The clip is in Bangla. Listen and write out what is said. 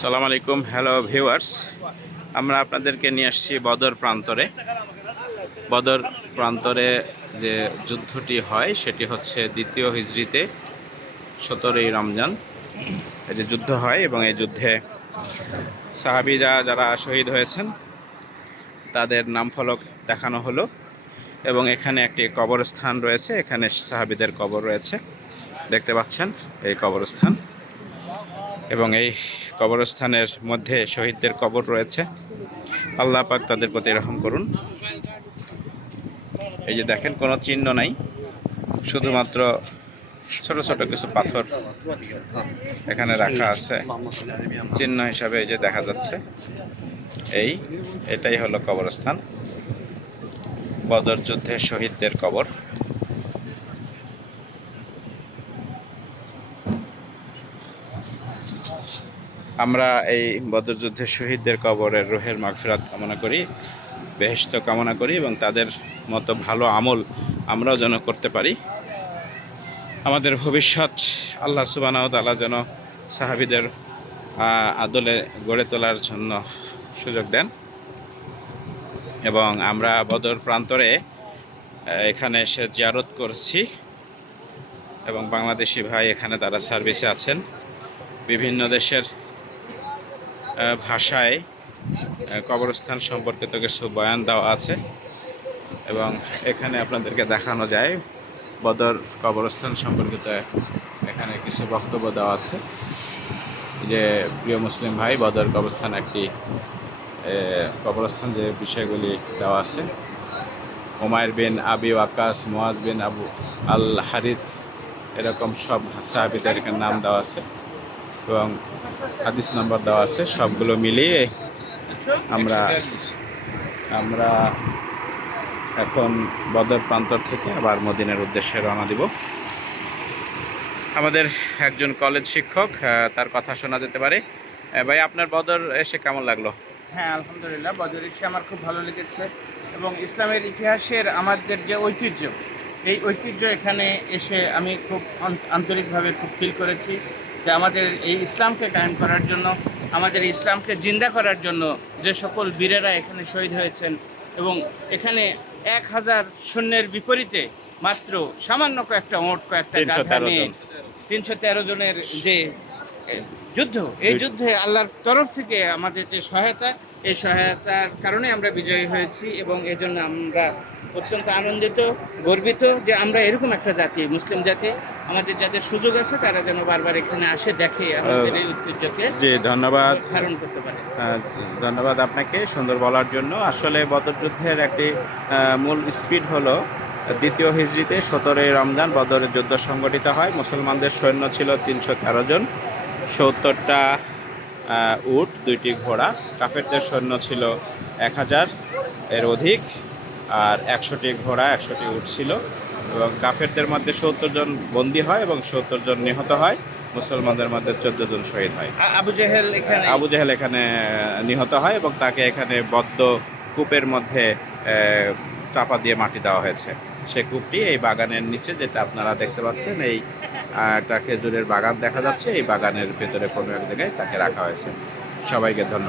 সালাম আলাইকুম, হ্যালো ভিউয়ার্স। আমরা আপনাদেরকে নিয়ে আসছি বদর প্রান্তরে। বদর প্রান্তরে যে যুদ্ধটি হয়, সেটি হচ্ছে দ্বিতীয় হিজড়িতে সতেরোই রমজান। এই যে যুদ্ধ হয় এবং এই যুদ্ধে সাহাবিরা যারা শহীদ হয়েছেন, তাদের নাম ফলক দেখানো হলো এবং এখানে একটি কবরস্থান রয়েছে। এখানে সাহাবিদের কবর রয়েছে। দেখতে পাচ্ছেন এই কবরস্থান। এবং এই কবরস্থানের মধ্যে শহীদদের কবর রয়েছে। আল্লাহ পাক তাদের প্রতি রহম করুন। এই যে দেখেন, কোনো চিহ্ন নাই। শুধুমাত্র ছোট ছোট কিছু পাথর এখানে রাখা আছে। চিহ্ন হিসাবে এই যে দেখা যাচ্ছে। এই, এটাই হলো কবরস্থান। বদর যুদ্ধের শহীদদের কবর। আমরা এই বদরযুদ্ধের শহীদদের কবরের রোহের মাগফিরাত কামনা করি বেহেস্ত কামনা করি এবং তাদের মতো ভালো আমল আমরাও যেন করতে পারি। আমাদের ভবিষ্যৎ আল্লাহ সুবানাও তালা যেন সাহাবিদের আদলে গড়ে তোলার জন্য সুযোগ দেন এবং আমরা বদর প্রান্তরে এখানে এসে জিয়ারত করছি এবং বাংলাদেশি ভাই এখানে তারা সার্ভিসে আছেন। বিভিন্ন দেশের ভাষায় কবরস্থান সম্পর্কিত কিছু বয়ান দেওয়া আছে। এবং এখানে আপনাদেরকে দেখানো যায়, বদর কবরস্থান সম্পর্কিত এখানে কিছু বক্তব্য দেওয়া আছে। যে প্রিয় মুসলিম ভাই, বদর কবরস্থান একটি কবরস্থান যে বিষয়গুলি দেওয়া আছে। ওমায়ের বিন আবি ওয়াকাস মোয়াজ বিন আবু আল হারিদ এরকম সব সাহাবিদের নাম দেওয়া আছে। এবং হাদিস নাম্বার দেওয়া আছে, সবগুলো মিলিয়ে আমরা আমরা এখন বদর প্রান্তর থেকে আবার মদিনের উদ্দেশ্যে রওনা দিব। আমাদের একজন কলেজ শিক্ষক তার কথা শোনা যেতে পারে। ভাই, আপনার বদর এসে কেমন লাগল? হ্যাঁ আলহামদুলিল্লাহ, বদর এসে আমার খুব ভালো লেগেছে এবং ইসলামের ইতিহাসের আমাদের যে ঐতিহ্য, এই ঐতিহ্য এখানে এসে আমি খুব আন্তরিকভাবে খুব ফিল করেছি। যে আমাদের এই ইসলামকে কায়েম করার জন্য আমাদের ইসলামকে জিন্দা করার জন্য যে সকল বীরেরা এখানে শহীদ হয়েছেন এবং এখানে এক হাজার শূন্যের বিপরীতে মাত্র সামান্য কয়েকটা ওট কয়েকটা 313 গাধা নিয়ে তিনশো তেরো জনের যে যুদ্ধ এই যুদ্ধে আল্লাহর তরফ থেকে আমাদের যে সহায়তা এই সহায়তার কারণে আমরা বিজয়ী হয়েছি এবং এজন্য আমরা অত্যন্ত আনন্দিত গর্বিত যে আমরা এরকম একটা জাতি মুসলিম জাতি আমাদের যাদের সুযোগ আছে তারা যেন বারবার এখানে আসে দেখে আমাদের এই ঐতিহ্যকে জি ধন্যবাদ। ধারণ করতে পারে। ধন্যবাদ আপনাকে সুন্দর বলার জন্য। আসলে বদর যুদ্ধের একটি মূল স্পিড হলো দ্বিতীয় হিজড়িতে সতেরোই রমজান বদরের যুদ্ধ সংগঠিত হয়। মুসলমানদের সৈন্য ছিল তিনশো তেরো জন। সত্তরটা উট দুইটি ঘোড়া। কাফেরদের সৈন্য ছিল এক হাজার। এর অধিক। আর একশোটি ঘোড়া একশোটি উট ছিল এবং কাফেরদের মধ্যে সত্তর জন বন্দী হয় এবং সত্তর জন নিহত হয় মুসলমানদের মধ্যে চোদ্দ জন শহীদ হয়। আবু জেহেল এখানে আবু জাহেল এখানে নিহত হয় এবং তাকে এখানে বদ্ধ কূপের মধ্যে চাপা দিয়ে মাটি দেওয়া হয়েছে। সে কূপটি এই বাগানের নিচে যেটা আপনারা দেখতে পাচ্ছেন এই একটা খেজুরের বাগান দেখা যাচ্ছে। এই বাগানের ভেতরে কোনো এক জায়গায় তাকে রাখা হয়েছে। সবাইকে ধন্যবাদ।